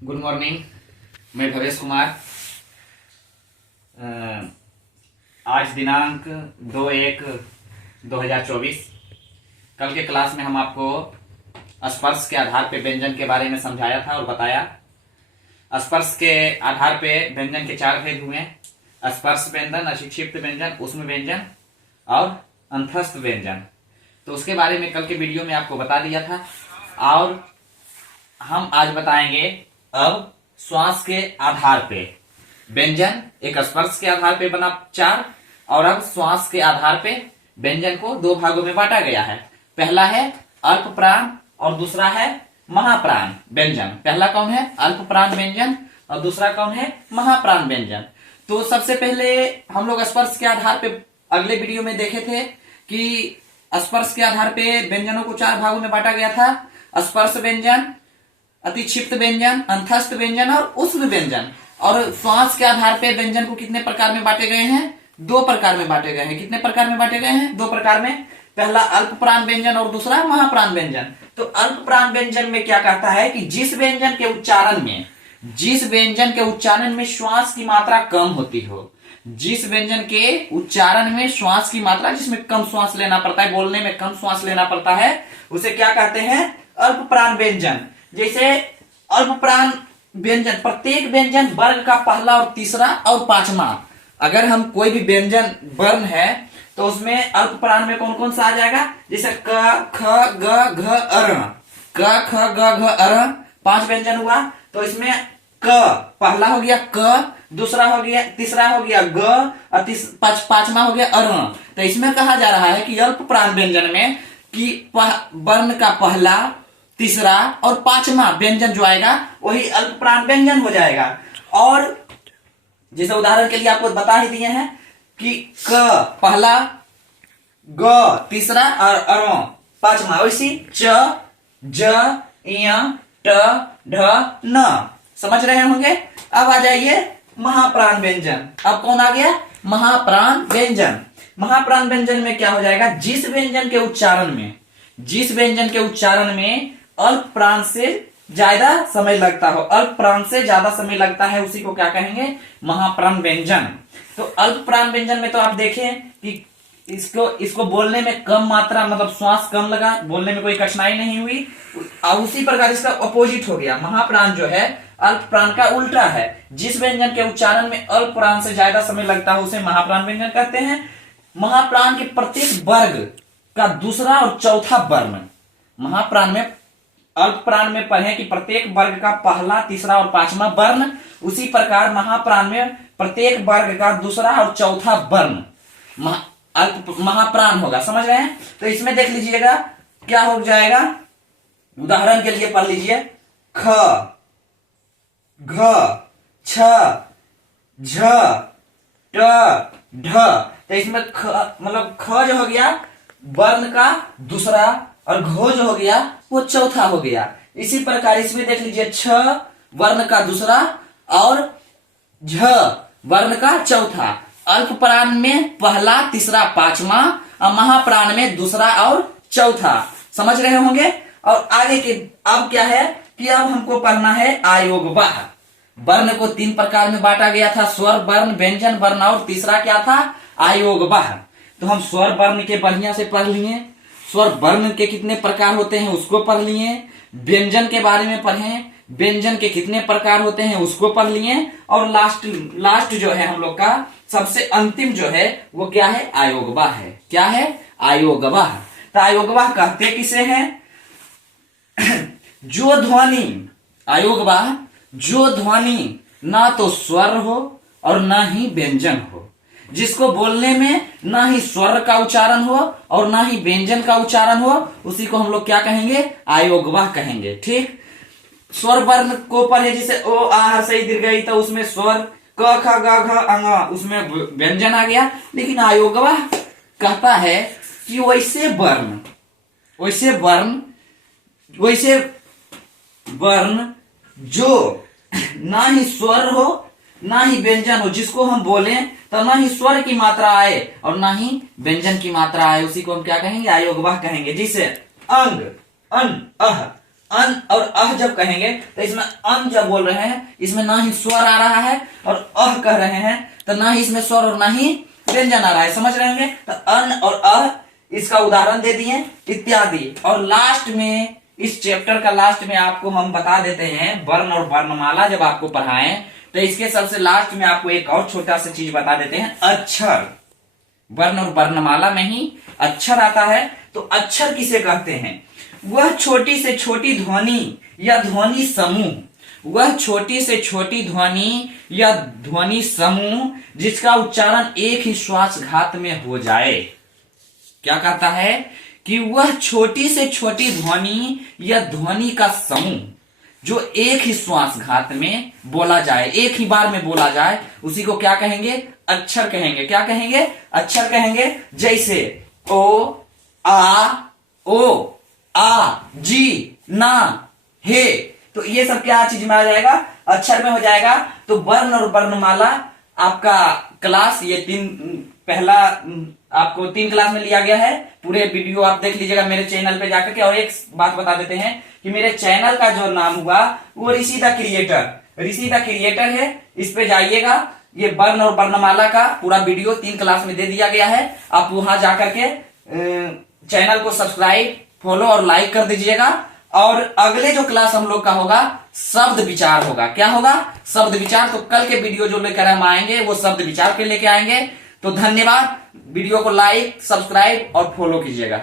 Good morning. मैं भवेश कुमार। आज दिनांक 2/1/2024। कल के क्लास में हम आपको स्पर्श के आधार पे व्यंजन के बारे में समझाया था और बताया। स्पर्श के आधार पे व्यंजन के 4 भेद हुए: स्पर्श व्यंजन, अशिक्षिप्त व्यंजन, ऊष्म व्यंजन और अंतस्थ व्यंजन। तो उसके बारे में कल के वीडियो में आपको बता दिया था और हम आज बताएंगे अब श्वास के आधार पे व्यंजन। एक स्पर्श के आधार पे बना 4 और अब श्वास के आधार पे व्यंजन को 2 भागों में बांटा गया है। पहला है अल्प प्राण और दूसरा है महाप्राण व्यंजन। पहला कौन है? अल्प प्राण व्यंजन और दूसरा कौन है? महाप्राण व्यंजन। तो सबसे पहले हम लोग स्पर्श के आधार पे अगले वीडियो में देखे थे कि स्पर्श के आधार पे व्यंजनों को 4 भागों में बांटा गया था: स्पर्श व्यंजन, अतिक्षिप्त व्यंजन, अंतस्थ व्यंजन और ऊष्म व्यंजन। और श्वास के आधार पे व्यंजन को कितने प्रकार में बांटे गए हैं? 2 प्रकार में बांटे गए हैं। कितने प्रकार में बांटे गए हैं? 2 प्रकार में। पहला अल्प प्राण व्यंजन और दूसरा महाप्राण व्यंजन। तो अल्प प्राण व्यंजन में क्या कहता है कि जिस व्यंजन के उच्चारण में श्वास की मात्रा कम होती हो, जिस व्यंजन के उच्चारण में श्वास की मात्रा, जिसमें कम श्वास लेना पड़ता है, बोलने में कम श्वास लेना पड़ता है, उसे क्या कहते हैं? अल्प प्राण व्यंजन। जैसे अल्प प्राण व्यंजन, प्रत्येक व्यंजन वर्ग का पहला और तीसरा और पांचवा। अगर हम कोई भी व्यंजन वर्ण है तो उसमें अल्प प्राण में कौन कौन सा आ जाएगा? जैसे क, ख, ग, घ, अर। क, ख, ग, घ, अर 5 व्यंजन हुआ। तो इसमें क पहला हो गया क, दूसरा हो गया, तीसरा हो गया ग और पांचवा हो गया अर। तो इसमें कहा जा रहा है कि अल्प प्राण व्यंजन में कि वर्ण का पहला, तीसरा और पांचवा व्यंजन जो आएगा वही अल्प प्राण व्यंजन हो जाएगा। और जैसे उदाहरण के लिए आपको बता ही दिए हैं कि क पहला, ग तीसरा और अर पांचवा। वैसी च, ज, य, ट, ढ, न। समझ रहे होंगे। अब आ जाइए महाप्राण व्यंजन। अब कौन आ गया? महाप्राण व्यंजन। महाप्राण व्यंजन में क्या हो जाएगा? जिस व्यंजन के उच्चारण में अल्प प्राण से ज्यादा समय लगता हो, अल्प प्राण से ज्यादा समय लगता है, उसी को क्या कहेंगे? महाप्राण व्यंजन। तो अल्प प्राण व्यंजन में तो आप देखें कि इसको बोलने में कम मात्रा, मतलब श्वास कम लगा, बोलने में कोई कठिनाई नहीं हुई। और उसी प्रकार इसका अपोजिट हो गया। महाप्राण जो है अल्प प्राण का उल्टा है। जिस व्यंजन के उच्चारण में अल्प प्राण से ज्यादा समय लगता है उसे महाप्राण व्यंजन कहते हैं। महाप्राण के प्रत्येक वर्ग का दूसरा और चौथा वर्ण, महाप्राण में, अल्प प्राण में पढ़े कि प्रत्येक वर्ग का पहला, तीसरा और पांचवा वर्ण, उसी प्रकार महाप्राण में प्रत्येक वर्ग का दूसरा और चौथा वर्ण महाप्राण होगा। समझ रहे हैं? तो इसमें देख लीजिएगा क्या हो जाएगा। उदाहरण के लिए पढ़ लीजिए ख, घ, छ, झ, ट, ढ। तो इसमें ख मतलब ख जो हो गया वर्ण का दूसरा और घ जो हो गया वो चौथा हो गया। इसी प्रकार इसमें देख लीजिए छ वर्ण का दूसरा और झ वर्ण का चौथा। अल्प प्राण में पहला, तीसरा, पांचवा और महाप्राण में दूसरा और चौथा। समझ रहे होंगे। और आगे के अब क्या है कि अब हमको पढ़ना है आयोगवाह। वर्ण को 3 प्रकार में बांटा गया था: स्वर वर्ण, व्यंजन वर्ण और तीसरा क्या था? आयोगवाह। तो हम स्वर वर्ण के बढ़िया से पढ़ लिए, स्वर वर्ण के कितने प्रकार होते हैं उसको पढ़ लिए, व्यंजन के बारे में पढ़े, व्यंजन के कितने प्रकार होते हैं उसको पढ़ लिए, और लास्ट जो है हम लोग का सबसे अंतिम जो है वो क्या है? आयोगवाह है। क्या है? आयोगवाह। तो आयोगवाह कहते किसे हैं? जो ध्वनि, आयोगवाह जो ध्वनि ना तो स्वर हो और ना ही व्यंजन हो, जिसको बोलने में ना ही स्वर का उच्चारण हो और ना ही व्यंजन का उच्चारण हो, उसी को हम लोग क्या कहेंगे? आयोगवाह कहेंगे। ठीक। स्वर वर्ण को पढ़े, जैसे ओ आ हर्षई दीर्घई, तो उसमें स्वर, क ख ग घ अंग, उसमें व्यंजन आ गया। लेकिन आयोगवाह कहता है कि वैसे वर्ण जो ना ही स्वर हो ना ही व्यंजन हो, जिसको हम बोले तो ना ही स्वर की मात्रा आए और ना ही व्यंजन की मात्रा आए, उसी को हम क्या कहेंगे? आयोगवाह कहेंगे। जिसे अंग, अन, अह, अन और अह जब कहेंगे तो इसमें अन जब बोल रहे हैं इसमें ना ही स्वर आ रहा है और अह कह रहे हैं तो ना ही इसमें स्वर और ना ही व्यंजन आ रहा है, समझ रहे होंगे। तो अन और अह इसका उदाहरण दे दिए इत्यादि। और लास्ट में इस चैप्टर का लास्ट में आपको हम बता देते हैं वर्ण और वर्णमाला जब आपको पढ़ाएं तो इसके सबसे लास्ट में आपको एक और छोटा सा चीज बता देते हैं, अक्षर। वर्ण और वर्णमाला में ही अक्षर आता है। तो अक्षर किसे कहते हैं? वह छोटी से छोटी ध्वनि या ध्वनि समूह, वह छोटी से छोटी ध्वनि या ध्वनि समूह जिसका उच्चारण एक ही श्वासघात में हो जाए। क्या कहता है कि वह छोटी से छोटी ध्वनि या ध्वनि का समूह जो एक ही श्वासघात में बोला जाए, एक ही बार में बोला जाए, उसी को क्या कहेंगे? अक्षर कहेंगे। क्या कहेंगे? अक्षर कहेंगे। जैसे ओ, आ, ओ, आ, जी, ना, हे, तो ये सब क्या चीज में आ जाएगा? अक्षर में हो जाएगा। तो वर्ण और वर्णमाला आपका क्लास ये पहला आपको 3 क्लास में लिया गया है। पूरे वीडियो आप देख लीजिएगा मेरे चैनल पे जाकर के। और एक बात बता देते हैं कि मेरे चैनल का जो नाम हुआ वो ऋषि द क्रिएटर है। इस पे जाइएगा, ये वर्ण और वर्णमाला का पूरा वीडियो 3 क्लास में दे दिया गया है। आप वहां जाकर के चैनल को सब्सक्राइब, फॉलो और लाइक कर दीजिएगा। और अगले जो क्लास हम लोग का होगा शब्द विचार होगा। क्या होगा? शब्द विचार। तो कल के वीडियो जो लेकर हम आएंगे वो शब्द विचार पे लेके आएंगे। तो धन्यवाद। वीडियो को लाइक, सब्सक्राइब और फॉलो कीजिएगा।